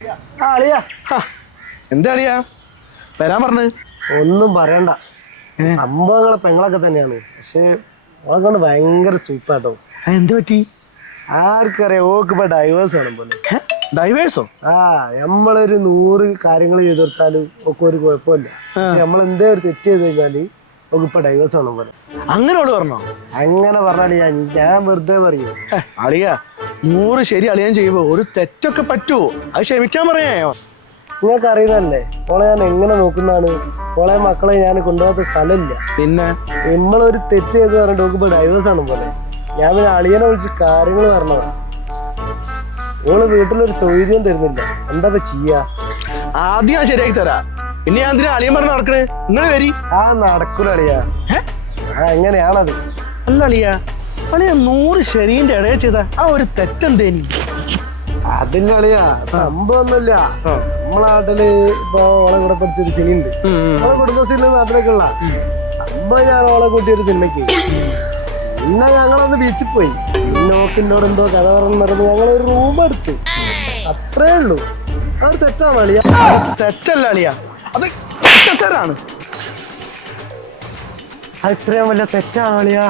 അളിയാ എന്താ അളിയാ വരാൻ പറഞ്ഞ്? ഒന്നും പറയണ്ട, സംഭവങ്ങളെ പെങ്ങളൊക്കെ തന്നെയാണ്. പക്ഷെ അവളെ കൊണ്ട് ഭയങ്കര സൂപ്പാട്ടോ. എന്ത് പറ്റി? ആർക്കറിയാം, ഓക്ക് ഇപ്പൊ ഡൈവേഴ്സ് വേണം പോലെ. ഡൈവേഴ്സോ? നമ്മളൊരു 100 കാര്യങ്ങൾ ചെയ്ത് കൊടുത്താലും ഒക്കെ ഒരു കുഴപ്പമില്ല. പക്ഷെ നമ്മൾ എന്തേ ഒരു തെറ്റ് ചെയ്ത് കഴിഞ്ഞാല് ഒക്കെ ഇപ്പൊ ഡൈവേഴ്സ് വേണം പോലെ. അങ്ങനോട് പറഞ്ഞോ? അങ്ങനെ പറഞ്ഞാല് ഞാൻ വെറുതെ പറയൂ. അളിയാ 100 ശരി അളിയാൻ ചെയ്യുമ്പോ ഒരു തെറ്റൊക്കെ പറ്റുമോ? അത് ക്ഷമിക്കാൻ പറയായോ? നിങ്ങൾക്ക് അറിയുന്നല്ലേ ഓളെ ഞാൻ എങ്ങനെ നോക്കുന്നതാണ്. ഓളെ മക്കളെ ഞാൻ കൊണ്ടുപോകാത്ത സ്ഥലമില്ല. പിന്നെ നമ്മളൊരു തെറ്റ് ചെയ്ത് പറഞ്ഞിട്ട് ഓക്ക് ഇപ്പൊ ഡൈവേഴ്സ് ആണ് പോലെ. ഞാൻ പിന്നെ അളിയനെ വിളിച്ച് കാര്യങ്ങൾ പറഞ്ഞതാ. ഓള് വീട്ടിലൊരു സൗകര്യം തരുന്നില്ല. എന്താ ചെയ്യാ? ആദ്യം ഞാൻ ശരിയാക്കി തരാ. പിന്നെ ഞാൻ എന്തിനാ അളിയൻ പറഞ്ഞ് നടക്കണേ? നിങ്ങൾ വരി. നടക്കൂല അളിയാ. എങ്ങനെയാണത്? അല്ല അളിയാ, അളിയ 100 ശരീന്റെ ഇടയിൽ ചെയ്ത ആ ഒരു തെറ്റെന്തേനി? അതിന്റെ അളിയാ സംഭവമൊന്നുമില്ല. നമ്മളെ നാട്ടില് ഇപ്പൊ ഓളെ കൂടെ പഠിച്ചൊരു സിനിമയുണ്ട്. ഓളെ കുടുംബശ്രീയിലെ നാട്ടിലൊക്കെ ഉള്ള സംഭവം. ഞാൻ ഓളെ കൂട്ടിയൊരു സിനിമയ്ക്ക് പിന്നെ ഞങ്ങളൊന്ന് ബീച്ചിൽ പോയി. നോക്കിനോട് എന്തോ കഥ പറഞ്ഞിരുന്നു. ഞങ്ങളൊരു റൂം എടുത്ത്, അത്രേ ഉള്ളൂ. അത് തെറ്റാണ് അളിയ? തെറ്റല്ല അളിയ, അത് തെറ്റാണ്. അത് ഇത്രയും വലിയ തെറ്റാണ് അളിയ.